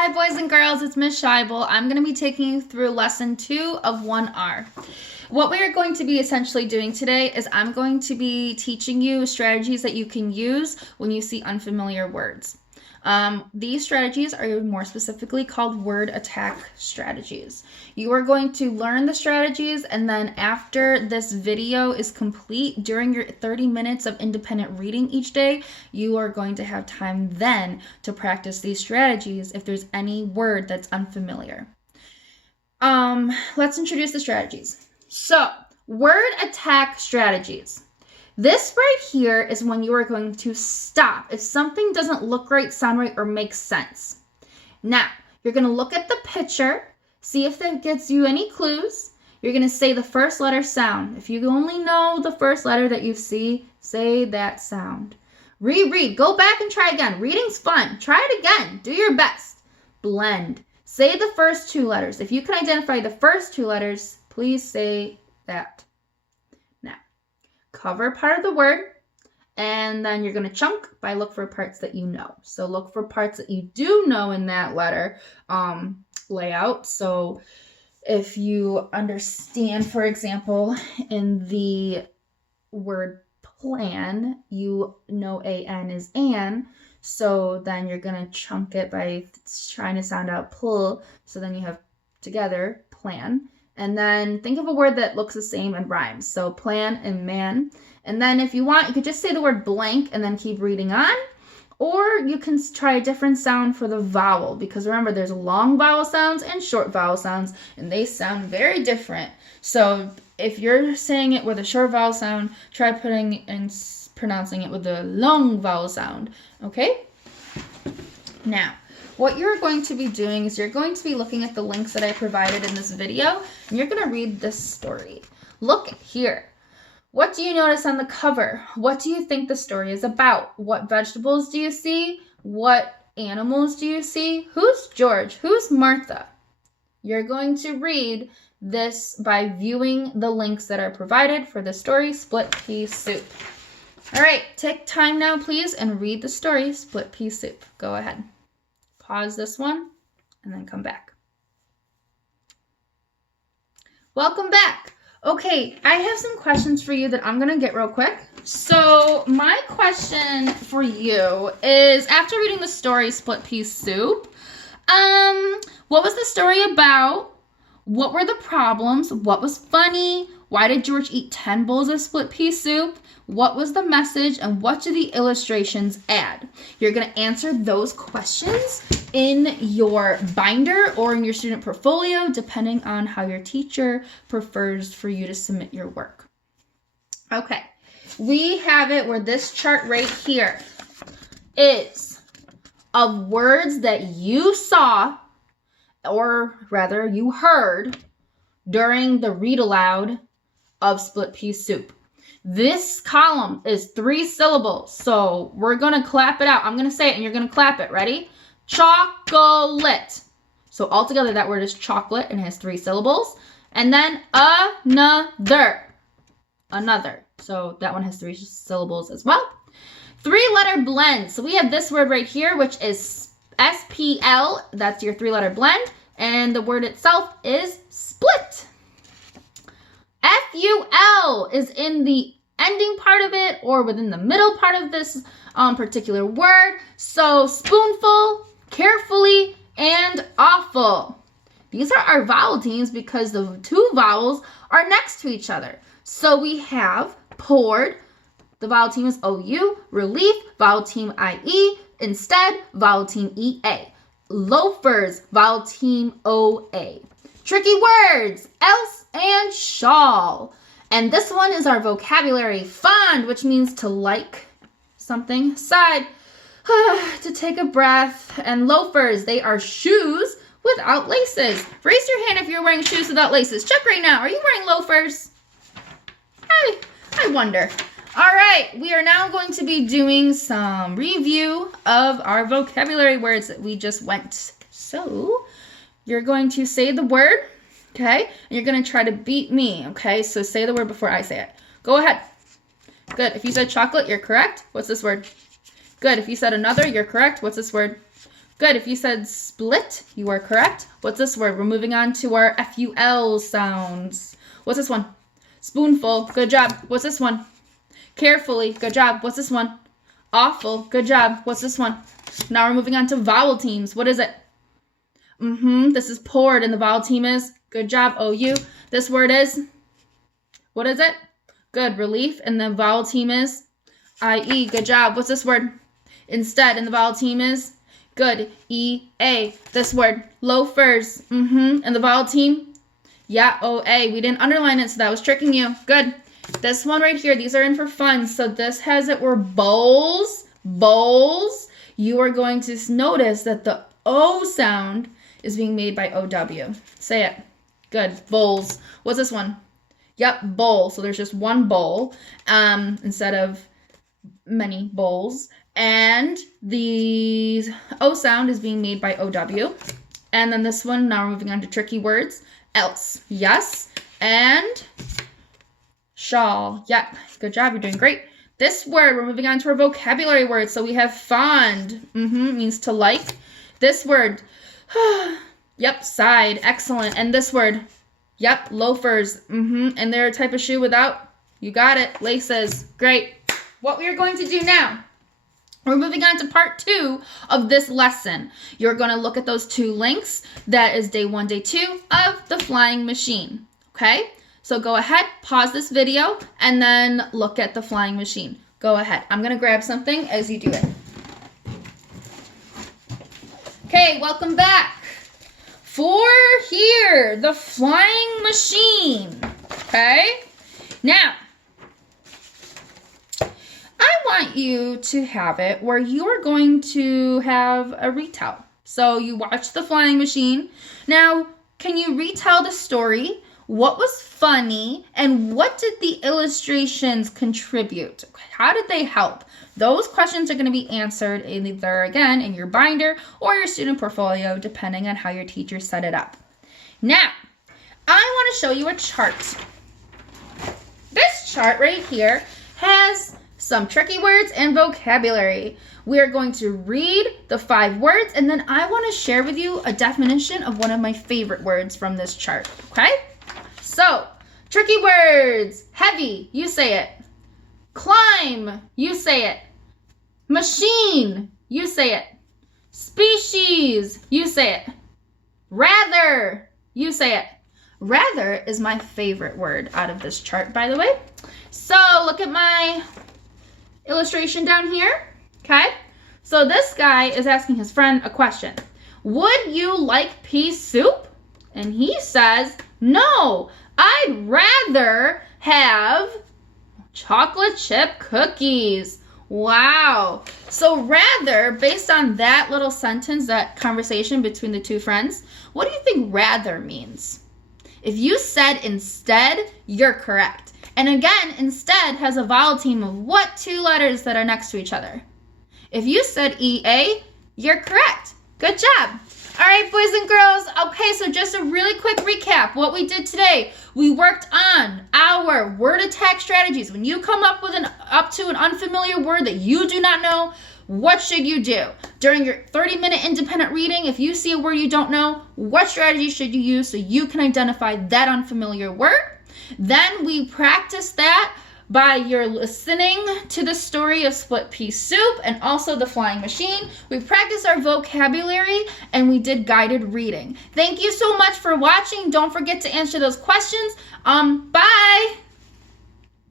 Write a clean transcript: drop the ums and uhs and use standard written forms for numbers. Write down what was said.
Hi boys and girls, it's Miss Scheibel. I'm going to be taking you through lesson 2 of 1R. What we are going to be essentially doing today is I'm going to be teaching you strategies that you can use when you see unfamiliar words. These strategies are more specifically called word attack strategies. You are going to learn the strategies, and then after this video is complete, during your 30 minutes of independent reading each day, you are going to have time then to practice these strategies if there's any word that's unfamiliar. Let's introduce the strategies. So, word attack strategies. This right here is when you are going to stop if something doesn't look right, sound right, or make sense. Now, you're going to look at the picture, see if that gives you any clues. You're going to say the first letter sound. If you only know the first letter that you see, say that sound. Reread. Go back and try again. Reading's fun. Try it again. Do your best. Blend. Say the first 2 letters. If you can identify the first 2 letters, please say that. Cover part of the word, and then you're going to chunk by look for parts that you know. So look for parts that you do know in that letter layout. So if you understand, for example, in the word plan, you know an is an, so then you're going to chunk it by trying to sound out pull, so then you have together plan. And then think of a word that looks the same and rhymes. So plan and man. And then if you want, you could just say the word blank and then keep reading on. Or you can try a different sound for the vowel. Because remember, there's long vowel sounds and short vowel sounds. And they sound very different. So if you're saying it with a short vowel sound, try putting and pronouncing it with a long vowel sound. Okay? Now, what you're going to be doing is you're going to be looking at the links that I provided in this video, and you're going to read this story. Look here. What do you notice on the cover? What do you think the story is about? What vegetables do you see? What animals do you see? Who's George? Who's Martha? You're going to read this by viewing the links that are provided for the story, Split Pea Soup. All right, take time now, please, and read the story, Split Pea Soup. Go ahead. Pause this one, and then come back. Welcome back. Okay, I have some questions for you that I'm going to get real quick. So my question for you is, after reading the story, Split Pea Soup, what was the story about? What were the problems? What was funny? Why did George eat 10 bowls of split pea soup? What was the message, and what do the illustrations add? You're going to answer those questions in your binder or in your student portfolio, depending on how your teacher prefers for you to submit your work. Okay, we have it where this chart right here is of words that you saw, or rather you heard, during the read aloud of Split Pea Soup. This column is 3 syllables, so we're going to clap it out. I'm going to say it and you're going to clap it. Ready? Chocolate. So altogether that word is chocolate and has 3 syllables. And then another. Another. So that one has 3 syllables as well. 3-letter blend. So we have this word right here, which is SPL. That's your 3-letter blend. And the word itself is split. FUL is in the ending part of it or within the middle part of this particular word. So spoonful, carefully, and awful. These are our vowel teams because the 2 vowels are next to each other. So we have poured, the vowel team is OU, relief, vowel team IE, instead, vowel team EA. Loafers, vowel team OA. Tricky words, else and shawl. And this one is our vocabulary. Fond, which means to like something. Side, to take a breath. And loafers, they are shoes without laces. Raise your hand if you're wearing shoes without laces. Check right now. Are you wearing loafers? I wonder. All right, we are now going to be doing some review of our vocabulary words that we just went. So you're going to say the word, okay? And you're going to try to beat me, okay? So say the word before I say it. Go ahead. Good. If you said chocolate, you're correct. What's this word? Good. If you said another, you're correct. What's this word? Good. If you said split, you are correct. What's this word? We're moving on to our FUL sounds. What's this one? Spoonful. Good job. What's this one? Carefully. Good job. What's this one? Awful. Good job. What's this one? Now we're moving on to vowel teams. What is it? This is poured, and the vowel team is? Good job. OU. This word is? What is it? Good. Relief, and the vowel team is? IE. Good job. What's this word? Instead, and the vowel team is? Good. EA. This word? Loafers. And the vowel team? Yeah, OA. We didn't underline it, so that was tricking you. Good. This one right here, these are in for fun. So this has it where bowls. You are going to notice that the O sound is being made by OW. Say it. Good. Bowls. What's this one? Yep, bowl. So there's just one bowl instead of many bowls. And the O sound is being made by OW. And then this one, now we're moving on to tricky words. Else. Yes. And shawl. Yep. Good job. You're doing great. This word, we're moving on to our vocabulary words. So we have fond. Means to like. This word. Yep. Side. Excellent. And this word. Yep. Loafers. And they're a type of shoe without. You got it. Laces. Great. What we are going to do now. We're moving on to part 2 of this lesson. You're going to look at those 2 links. That is day 1, day 2 of the flying machine. Okay? So go ahead, pause this video, and then look at the flying machine. Go ahead. I'm going to grab something as you do it. Okay, welcome back. For here, the flying machine. Okay? Now, I want you to have it where you are going to have a retell. So you watch the flying machine. Now, can you retell the story? What was funny? And what did the illustrations contribute? How did they help? Those questions are going to be answered either, again, in your binder or your student portfolio, depending on how your teacher set it up. Now, I want to show you a chart. This chart right here has some tricky words and vocabulary. We are going to read the 5 words, and then I want to share with you a definition of one of my favorite words from this chart, okay? So, tricky words. Heavy, you say it. Climb, you say it. Machine, you say it. Species, you say it. Rather, you say it. Rather is my favorite word out of this chart, by the way. So, look at my illustration down here, okay? So this guy is asking his friend a question. Would you like pea soup? And he says, no, I'd rather have chocolate chip cookies. Wow. So rather, based on that little sentence, that conversation between the 2 friends, what do you think rather means? If you said instead, you're correct. And again, instead has a vowel team of what 2 letters that are next to each other? If you said EA, you're correct. Good job. All right, boys and girls. Okay, so just a really quick recap. What we did today, we worked on our word attack strategies. When you come up with up to an unfamiliar word that you do not know, what should you do? During your 30-minute independent reading, if you see a word you don't know, what strategy should you use so you can identify that unfamiliar word? Then we practice that by your listening to the story of split pea soup and also the flying machine. We practiced our vocabulary and we did guided reading. Thank you so much for watching. Don't forget to answer those questions. Bye.